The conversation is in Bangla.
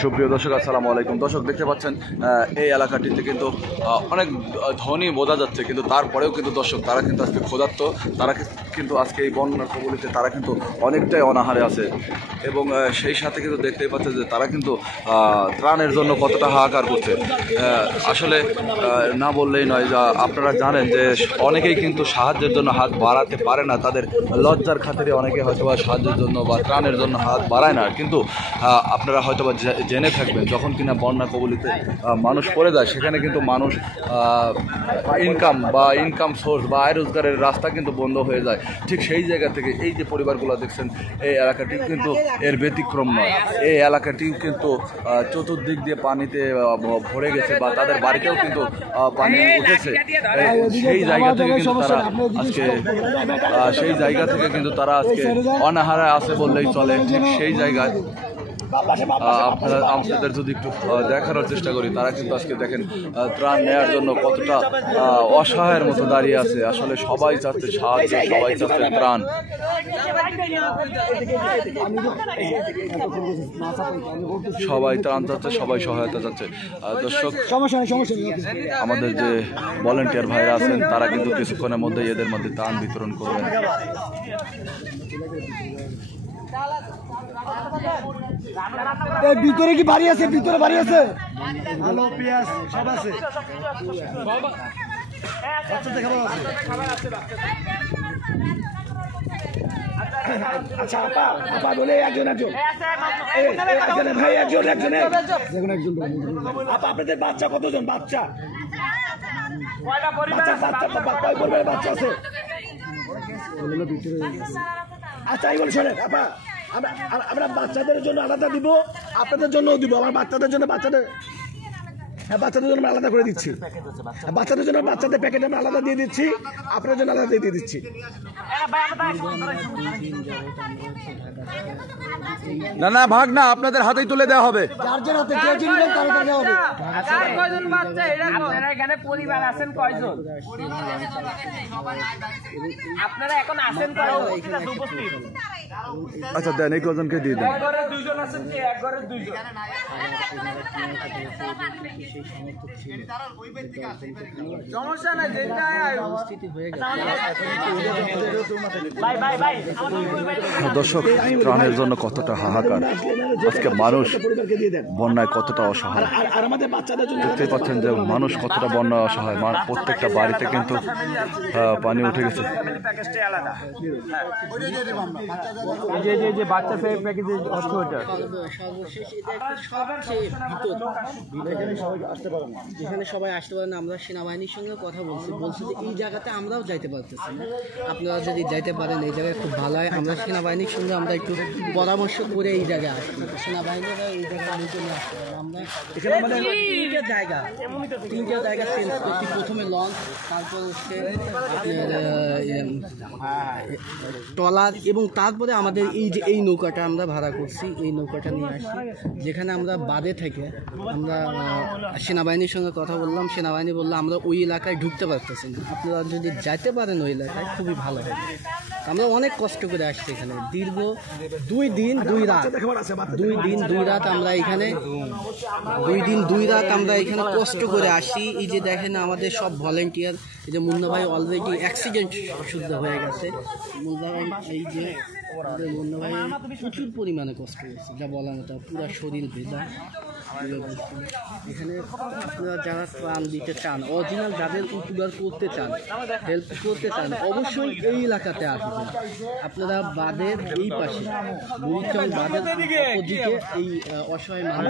সুপ্রিয় দর্শক, আসসালামু আলাইকুম। দর্শক, দেখতে পাচ্ছেন এই এলাকাটিতে কিন্তু অনেক ধনী বোঝা যাচ্ছে, কিন্তু তারপরেও কিন্তু দর্শক তারা কিন্তু আজকে ক্ষুধার্ত। তারা কিন্তু আজকে এই বন্যার কবলিতে তারা কিন্তু অনেকটাই অনাহারে আছে, এবং সেই সাথে কিন্তু দেখতেই পাচ্ছে যে তারা কিন্তু ত্রাণের জন্য কতটা হাহাকার করছে। আসলে না বললেই নয়, যা আপনারা জানেন যে অনেকেই কিন্তু সাহায্যের জন্য হাত বাড়াতে পারে না, তাদের লজ্জার খাতিরে অনেকে হয়তো বা সাহায্যের জন্য বা ত্রাণের জন্য হাত বাড়ায় না। কিন্তু আপনারা হয়তো বা জেনে থাকবেন, যখন কিনা বন্যা কবলিতে মানুষ পড়ে যায়, সেখানে কিন্তু মানুষ ইনকাম সোর্স বা আয় রোজগারের রাস্তা কিন্তু বন্ধ হয়ে যায়। ঠিক সেই জায়গা থেকে এই যে পরিবারগুলো দেখছেন, এই এলাকাটিও কিন্তু এর ব্যতিক্রম নয়। এই এলাকাটিও কিন্তু চতুর্দিক দিয়ে পানিতে ভরে গেছে, বা তাদের বাড়িতেও কিন্তু পানি উঠেছে। সেই জায়গা থেকে কিন্তু তারা আজকে অনাহারে আছে বললেই চলে। ঠিক সেই জায়গায় আপনাদের যদি একটু দেখানোর চেষ্টা করি, তারা কিন্তু আজকে দেখেন ত্রাণ নেওয়ার জন্য কতটা অসহায়ের মতো দাঁড়িয়ে আছে। আসলে সবাই চাচ্ছে সাহায্য, সবাই চাচ্ছে ত্রাণ। সবাই ত্রাণ চাচ্ছে, সবাই সহায়তা চাচ্ছে। দর্শক, আমাদের যে ভলেন্টিয়ার ভাইরা আছেন, তারা কিন্তু কিছুক্ষণের মধ্যে এদের মধ্যে ত্রাণ বিতরণ করবেন। ভিতরে কি বাড়ি আছে? ভিতরে বাড়ি আছে, আলু পেঁয়াজ সব আছে। আচ্ছা আপা, আপা বলে একজন ভাই, একজন আপা, আপনাদের বাচ্চা কতজন? বাচ্চা বাচ্চা আছে? আচ্ছা এই বলে শোনেন আপা, আমরা বাচ্চাদের জন্য আলাদা দিব, আপনাদের জন্যও দিব। আমার বাচ্চাদের জন্য বাচ্চাদের জন্য আলাদা করে দিচ্ছি। বাচ্চাদের জন্য বাচ্চাদের প্যাকেট আমরা আলাদা দিয়ে দিচ্ছি, আপনাদের জন্য আলাদা দিয়ে দিচ্ছি। না না ভাগ না, আপনাদের হাতেই তুলে দেওয়া হবে। এখানে পরিবার আছেন কয়জন? আপনারা এখন আছেন উপস্থিত? আচ্ছা দেন, এই কজনকে দিয়ে দেন। দুইজন আছেন কি? এক ঘরের দুইজন। সমস্যা নাই, দর্শক, ত্রাণের জন্য কতটা হাহাকার, আজকে মানুষ বন্যায় কতটা অসহায়। দেখতেই পাচ্ছেন যে মানুষ কতটা বন্যায় অসহায়। প্রত্যেকটা বাড়িতে কিন্তু পানি উঠে গেছে। যেখানে সবাই আসতে পারে না, আমরা সেনাবাহিনীর সঙ্গে কথা বলছি যে এই জায়গাতে আমরাও যাইতে পারতেছি না, আপনারা যদি যাইতে পারেন এই জায়গায় খুব ভালো হয়। আমরা সেনাবাহিনীর সঙ্গে আমরা একটু পরামর্শ করে এই জায়গায় আসছি, সেনাবাহিনীরা এই জায়গায় নিয়ে আসতে পারে। আমরা তিনটা জায়গা চেঞ্জ করছি। প্রথমে লঞ্চ, তারপর হচ্ছে ট্রলার, এবং তারপরে আমাদের এই যে এই নৌকাটা আমরা ভাড়া করছি, এই নৌকাটা নিয়ে আসছি। যেখানে আমরা বাদে থেকে আমরা সেনাবাহিনীর সঙ্গে কথা বললাম, সেনাবাহিনী বললো আমরা ওই এলাকায় ঢুকতে পারতেছি না, আপনারা যদি যাইতে পারেন ওই এলাকায় খুবই ভালো হবে। আমরা অনেক কষ্ট করে আসছি এখানে, দীর্ঘ 2 দিন 2 রাত আমরা এখানে 2 দিন 2 রাত আমরা এখানে কষ্ট করে আসি। এই যে দেখেন আমাদের সব ভলেন্টিয়ার, এই যে মুন্না ভাই অলরেডি অ্যাক্সিডেন্ট শুদ্ধ হয়ে গেছে। মুন্না ভাই মুন্না ভাই প্রচুর পরিমাণে কষ্ট হয়েছে, যা বলার মতো, পুরো শরীর ভেজা। এখানে আপনারা যারা ত্রাণ দিতে চান, অরিজিনাল যাদের উপকার করতে চান, হেল্প করতে চান, অবশ্যই এই এলাকাতে আসবেন। আপনারা বাঁধের এই পাশে, বুড়িচং বাঁধের অপোজিটে এই অসহায় মানুষ